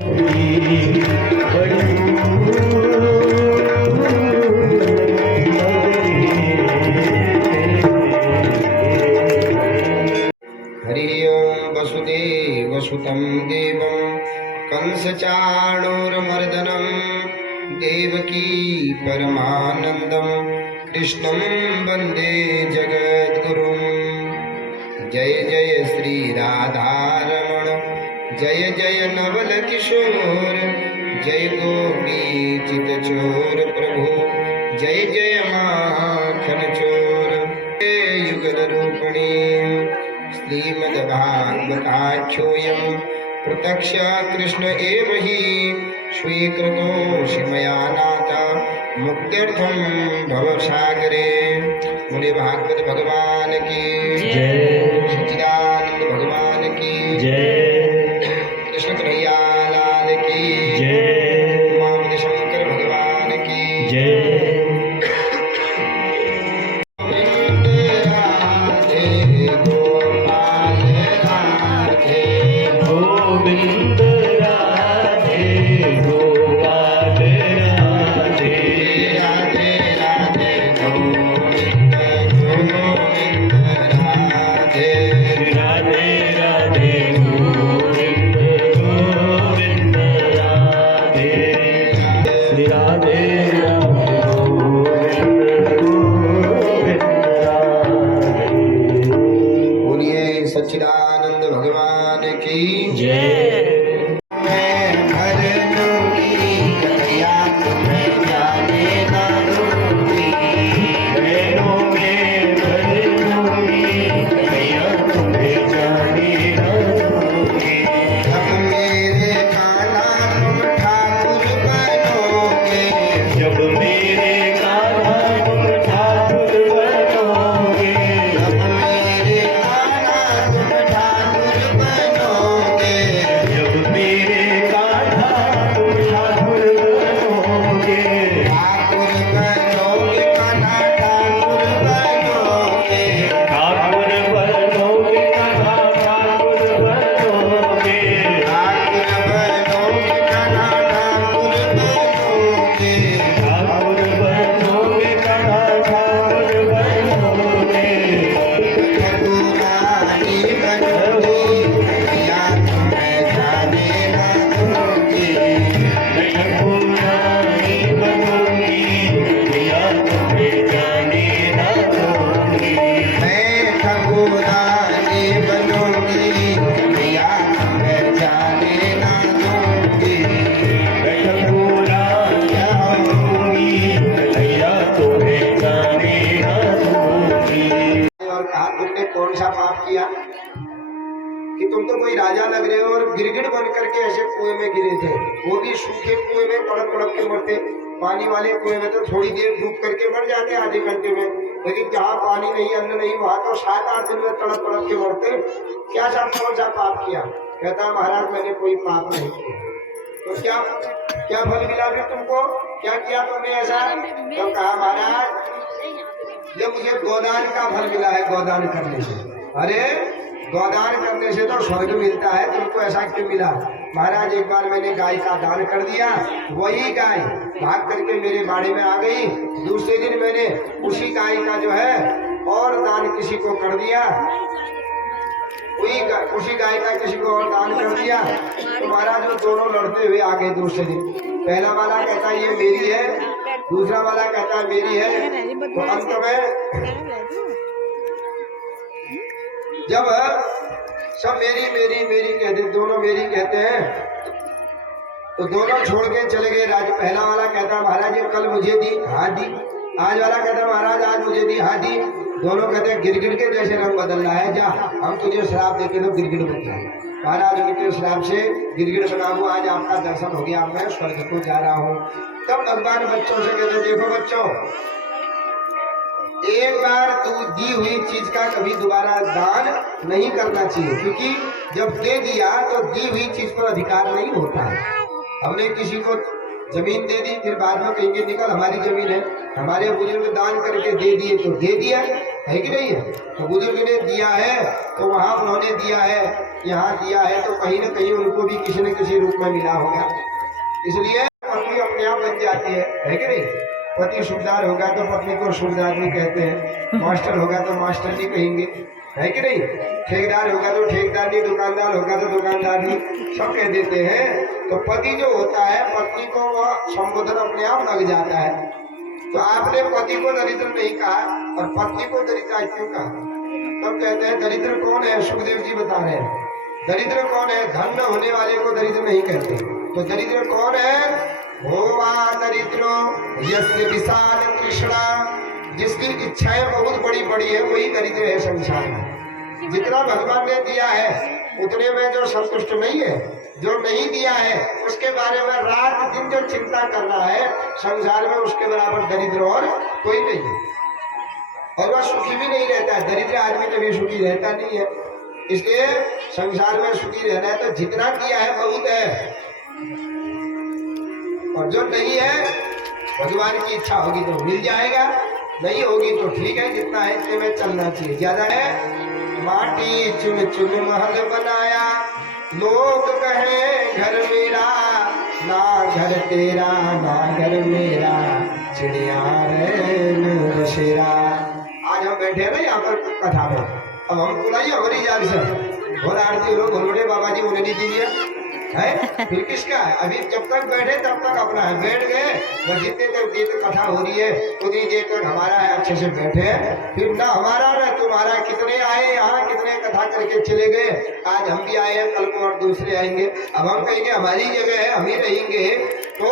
हरि ओं वसुदेवसुतं देवं कंसचाणूरमर्दनं देवकी परमानन्दं कृष्णं वन्दे जगद्गुरुं। जय जय श्री राधारमण जय जय नवल किशोर जय गोपी चितचोर प्रभु जय जय माखन चोर युगल रूपिणी श्रीमद्भागवताख्योऽयं प्रत्यक्ष कृष्ण एव हि स्वीकृतोऽसि मया नाथ मुक्त्यर्थं भवसागरे। बोले भागवत भगवान की जय, सच्चिदानंद भगवान की जय, कृष्ण कन्हैया लाल की जय, उमापति शंकर भगवान की जय। सच्चिदानंद भगवान की जय। कौन सा पाप किया कि तुम तो कोई राजा लग रहे हो और गिरगिट बन करके ऐसे कुएं में गिरे थे, वो भी सूखे कुएं में तड़प तड़प के मरते। पानी वाले कुएं में तो थोड़ी देर डूब करके मर जाते आधे घंटे में, लेकिन जहाँ पानी नहीं अन्न नहीं वहां तो 7-8 दिन में तड़प तड़प के मरते। क्या सब कौन सा पाप किया? कहता महाराज मैंने कोई पाप नहीं किया। तो क्या क्या फल मिला फिर तुमको? क्या किया तुमने ऐसा? तो कहा महाराज ये मुझे गोदान का फल मिला है, गोदान करने से। अरे गोदान करने से तो स्वर्ग मिलता है, तुमको ऐसा क्यों मिला? महाराज एक बार मैंने गाय का दान कर दिया, वही गाय भाग करके मेरे बाड़े में आ गई। दूसरे दिन मैंने उसी गाय का जो है और दान किसी को कर दिया, उसी गाय का किसी को और दान कर दिया। तो महाराज वो दोनों लड़ते हुए आ गए दूसरे दिन। पहला वाला कहता ये मेरी है, दूसरा वाला कहता मेरी है। तो अंत में जब सब मेरी मेरी मेरी कहते, दोनों मेरी कहते हैं, तो दोनों छोड़ के चले गए। पहला वाला कहता महाराज ये कल मुझे दी, हाँ दी। आज वाला कहता महाराज आज मुझे दी, हाँ दी। दोनों कहते हैं गिरगिट के जैसे रंग बदल रहा है, जा हम तुझे श्राप देते तो गिरगिट बन जाए। महाराज उनके श्राप से गिरगिट बना हुआ, आज आपका दर्शन हो गया, मैं स्वर्ग को जा रहा हूँ। तब भगवान बच्चों से कहते देखो बच्चों, एक बार तू दी हुई चीज का कभी दोबारा दान नहीं करना चाहिए, क्योंकि जब दे दिया तो दी हुई चीज पर अधिकार नहीं होता है। हमने किसी को जमीन दे दी, फिर बाद में कहेंगे निकल हमारी जमीन है, हमारे बुजुर्ग दान करके दे दिए तो दे दिया है कि नहीं है। तो बुजुर्ग ने दिया है तो वहां उन्होंने दिया है, यहाँ दिया है तो कहीं न कहीं उनको भी किसी न किसी रूप में मिला होगा। इसलिए पत्नी अपने आप बन जाती है कि नहीं? पति सूबेदार होगा तो पत्नी को सूबेदार नहीं कहते हैं, मास्टर होगा तो मास्टर नहीं कहेंगे, है कि नहीं? ठेकेदार होगा तो ठेकेदार नहीं, दुकानदार होगा तो दुकानदार नहीं, सब कह देते हैं। तो पति जो होता है, पत्नी को वह संबोधन अपने आप लग जाता है। तो आपने पति को दरिद्र नहीं कहा और पत्नी को दरिद्र क्यों कहा? तब कहते हैं दरिद्र कौन है? सुखदेव जी बता रहे हैं दरिद्र कौन है? धन होने वाले को दरिद्र नहीं कहते। तो दरिद्र कौन है? होवा दरिद्रो यस्य विशाल तृष्णा, जिसकी इच्छाएं बहुत बड़ी बड़ी है वही दरिद्र है संसार में। जितना भगवान ने दिया है उतने में जो संतुष्ट नहीं है, जो नहीं दिया है उसके बारे में रात दिन जो चिंता कर रहा है संसार में, उसके बराबर दरिद्र और कोई नहीं है। और वह सुखी भी नहीं रहता है। दरिद्र आदमी कभी सुखी रहता नहीं है। इसलिए संसार में सुखी रहना है तो जितना किया है बहुत है, और जो नहीं है भगवान की इच्छा होगी तो मिल जाएगा, नहीं होगी तो ठीक है, जितना है इतने में चलना चाहिए। ज्यादा है माटी चुन चुन महल बनाया, लोग कहे घर मेरा, ना घर तेरा ना घर मेरा, चिड़िया रे बसेरा। आज हम बैठे हैं ना यहाँ पर कथा में, अब हम बुलाइए हमारी जान से और आरती लोग घोड़े बाबा जी उन्हें नहीं दीजिए है, फिर किसका है? अभी जब तक बैठे तब तक अपना है, बैठ गए जितने तक देर कथा हो रही है उतनी देर तक हमारा है, अच्छे से बैठे हैं, फिर ना हमारा ना तुम्हारा। कितने आए यहाँ, कितने कथा करके चले गए, आज हम भी आए हैं, कल को और दूसरे आएंगे। अब हम कहेंगे हमारी जगह है हम ही रहेंगे तो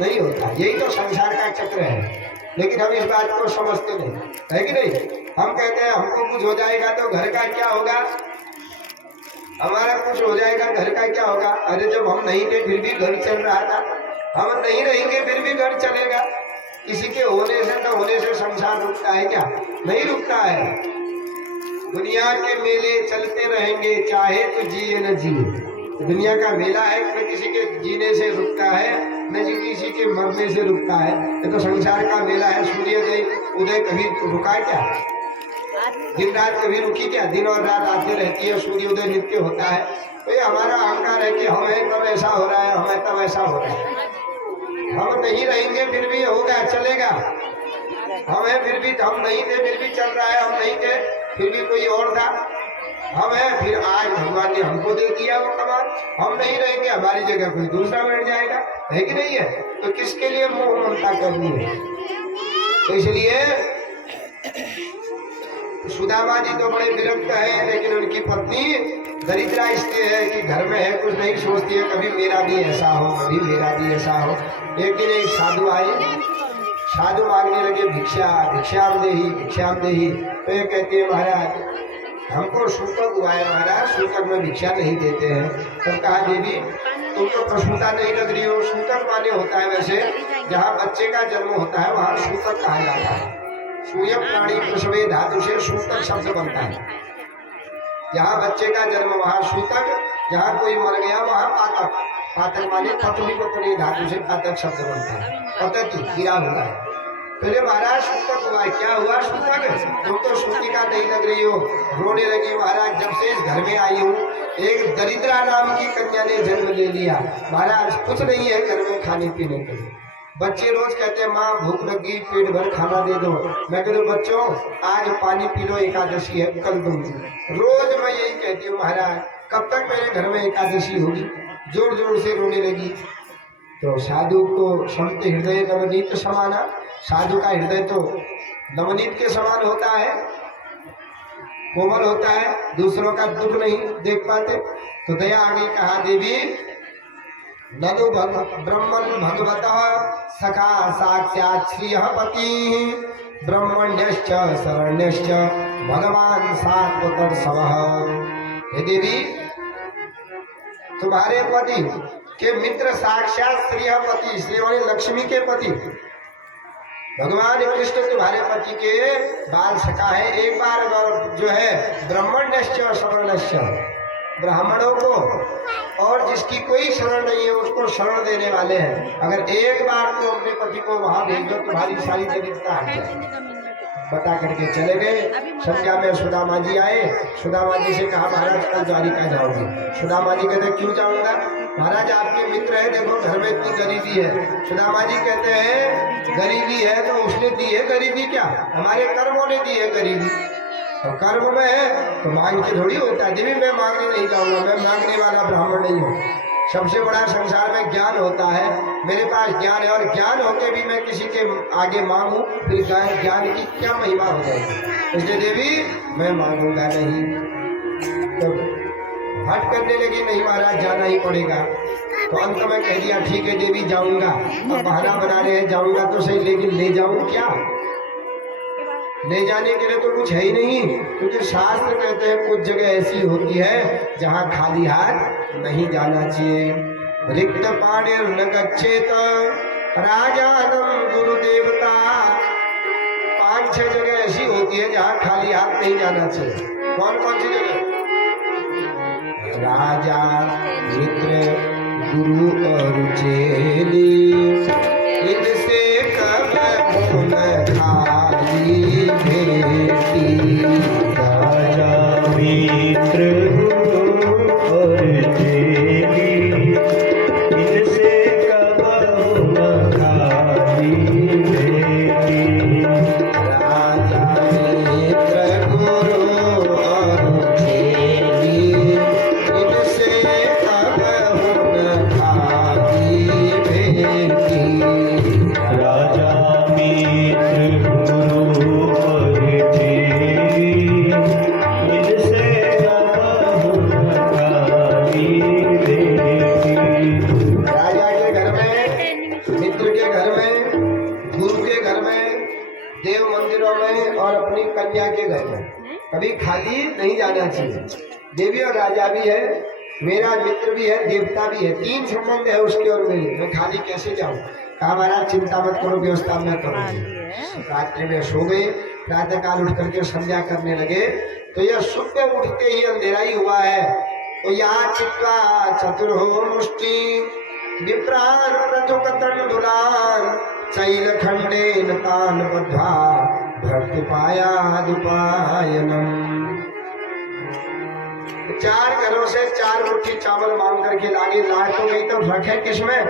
नहीं होता। यही तो संसार का चक्र है, लेकिन हम इस बात को समझते नहीं, है कि नहीं? हम कहते हैं हमको कुछ हो जाएगा तो घर का क्या होगा, हमारा कुछ हो जाएगा घर का क्या होगा। अरे जब हम नहीं थे फिर भी घर चल रहा था, हम नहीं रहेंगे फिर भी घर चलेगा। किसी के होने से न होने से संसार रुकता है क्या? नहीं रुकता है। दुनिया के मेले चलते रहेंगे चाहे तो जिए न जिए। दुनिया का मेला है, न किसी के जीने से रुकता है न किसी के मरने से रुकता है। ये तो संसार का मेला है। सूर्योदय उदय कभी रुका क्या? दिन रात कभी रुकी क्या? दिन और रात आती रहती है, सूर्योदय नित्य होता है। तो ये हमारा अहंकार है कि हमें तब ऐसा हो रहा है, हमें तब ऐसा हो रहा है। हम नहीं रहेंगे फिर भी होगा, चलेगा। हमें फिर भी, हम नहीं थे फिर भी चल रहा है, हम नहीं थे फिर भी कोई और था। हम है, फिर आज भगवान ने हमको दे दिया वो कमाल। हम नहीं रहेंगे, हमारी जगह कोई दूसरा बैठ जाएगा, है कि नहीं है? तो किसके लिए मोह ममता करनी है? तो इसलिए सुदामा जी तो बड़े विरक्त है, लेकिन उनकी पत्नी दरिद्रा इसलिए है कि घर में है, कुछ नहीं सोचती है कभी मेरा भी ऐसा हो, कभी मेरा भी ऐसा हो। एक दिन एक साधु आए, साधु मांगने लगे भिक्षा, भिक्षाम देही। तो ये कहते हैं महाराज हमको सूतक हुआ है महाराज, सूतक में भिक्षा नहीं देते हैं। तब कहा देवी तुम तो प्रसूता नहीं लग रही हो। सूतक माने होता है वैसे जहाँ बच्चे का जन्म होता है वहाँ सूतक कहा जाता है। सूय प्राणी प्रसवे धातु से सूतक शब्द बनता है। जहाँ बच्चे का जन्म वहाँ सूतक, जहाँ कोई मर गया वहाँ पातक। पातक माने पतली पतली धातु से पातक शब्द बनता है। पतक गिरा हुआ है। पहले महाराज सूतक हुआ, क्या हुआ सूतक? तुम तो सूतिका नहीं लग रही हो। रोने लगी महाराज जब से इस घर में आई हूँ एक दरिद्रा नाम की कन्या ने जन्म ले लिया। महाराज कुछ नहीं है घर में खाने पीने के लिए। बच्चे रोज कहते हैं माँ भूख लगी पेट भर खाना दे दो। मैं कहता हूँ बच्चों आज पानी पी लो, एकादशी है कल दूंगी। रोज मैं यही कहती हूँ महाराज कब तक मेरे घर में एकादशी होगी। जोर जोर से रोने लगी। तो साधु को सुनते हृदय नवनीत समाना। साधु का हृदय तो नवनीत के समान होता है, कोमल होता है, दूसरों का दुख नहीं देख पाते। तो दया आगे कहा देवी ननु ब्रह्मन् भगवतः सखा साक्षात् श्रियः पति ब्रह्मण्यश्च शरण्यश्च भगवान सात्वतः समः। हे देवी तुम्हारे पति के मित्र साक्षात श्रियः पति, श्री माने लक्ष्मी के पति भगवान कृष्ण तुम्हारे पति के बाल सखा है। एक बार जो है ब्रह्मण्यश्च शरणश्च, ब्राह्मणों को और जिसकी कोई शरण नहीं है उसको शरण देने वाले हैं। अगर एक बार तो अपने पति को वहां भेज दो तुम्हारी सारी दरिद्रता हट जाए। बता करके चले गए। संध्या में सुदामा जी आए। सुदामा जी से कहा महाराज कल द्वारिका जाओगे? सुदामा जी कहते क्यों जाऊंगा महाराज, आपके मित्र है, देखो घर में इतनी गरीबी है। सुदामा जी कहते हैं गरीबी है तो उसने दी है गरीबी, क्या हमारे कर्मों ने दी है गरीबी? तो कर्म में है तो मांग के थोड़ी होता है। देवी मैं मांगने नहीं जाऊंगा, मैं मांगने वाला ब्राह्मण नहीं हूँ। सबसे बड़ा संसार में ज्ञान होता है, मेरे पास ज्ञान है और ज्ञान होके भी मैं किसी के आगे मांगू फिर ज्ञान की क्या महिमा हो जाएगी? इसलिए देवी मैं मांगूंगा नहीं। तो हट करने लगी, नहीं महाराज जाना ही पड़ेगा। तो अंत में कह दिया ठीक है देवी जाऊंगा। अब बहाना बना रहे हैं जाऊंगा तो सही, लेकिन ले जाऊं क्या? ले जाने के लिए तो कुछ है ही नहीं, क्योंकि शास्त्र कहते हैं कुछ जगह ऐसी होती है जहाँ खाली हाथ नहीं जाना चाहिए। रिक्त पाणिर न गच्छेत राजानम गुरु देवता। 5-6 जगह ऐसी होती है जहाँ खाली हाथ नहीं जाना चाहिए। कौन कौन सी जगह? राजा, मित्र, गुरु और चेली, इनसे कब न खाली भेटी। राजा, मित्र, गुरु और चेली, इनसे कब न खाली भेटी। राजा, मित्र, गुरु और चेली, इनसे कब न खाली भेटी। राजा, मित्र, गुरु और चेली, इनसे कब न खाली भेटी। राजा के घर में, मित्र के घर में, गुरु के घर में, देव मंदिरों में और अपनी कन्या के घर में कभी खाली नहीं जाना चाहिए। देवी और राजा भी है, मेरा मित्र भी है, देवता भी है, 3 संबंध है उसके और मेरे, मैं खाली कैसे जाऊं? कहा महाराज चिंता मत करो, व्यवस्था मैं करूंगी। रात्रि में सो गए। प्रातः काल उठ करके संध्या करने लगे तो यह सुबह उठते ही अंधेरा ही हुआ है। तो यहाँ चित्वा चतुर्हो मुष्टि विप्रान प्रथुकतंडुलान चैल खंडेन तान बद्ध्वा भक्ति पाया दुपायनम। 4 घरों से 4 मुट्ठी चावल मांग करके लागे। ला तो गई तो रखे किसमें?